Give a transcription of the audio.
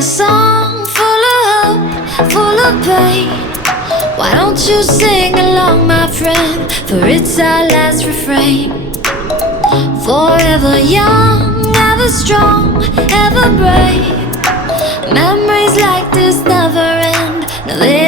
a song full of hope, full of pain. Why don't you sing along, my friend? For it's our last refrain. Forever young, ever strong, ever brave. Memories like this never end. No, they